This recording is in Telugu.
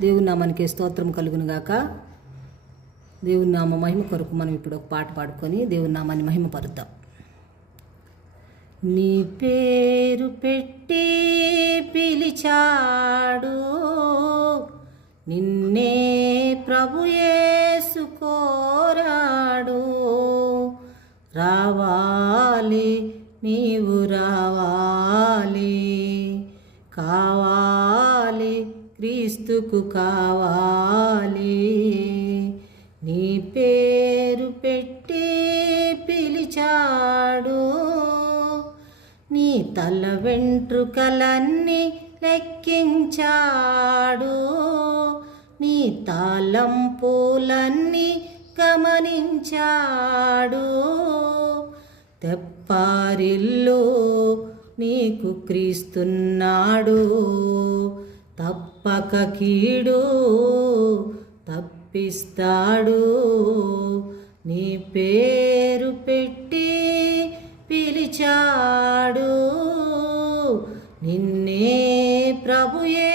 దేవుని నామానికి స్తోత్రం కలుగును గాక. దేవుని నామ మహిమ కొరకు మనం ఇప్పుడు ఒక పాట పాడుకొని దేవుని నామాన్ని మహిమపరుద్దాం. నీ పేరు పెట్టి పిలిచాడు, నిన్నే ప్రభు యేసు కోరాడు. రావాలి నీవు రావాలి, కావాలి క్రీస్తుకు కావాలి. నీ పేరు పెట్టి పిలిచాడు, నీ తల వెంట్రుకలన్నీ లెక్కించాడు, నీ తలంపులన్నీ గమనించాడు. తెప్పారిల్లు నీకు క్రీస్తున్నాడు, తప్పక కీడు తప్పిస్తాడు. నీ పేరు పెట్టి పిలిచాడు, నిన్నే ప్రభుయే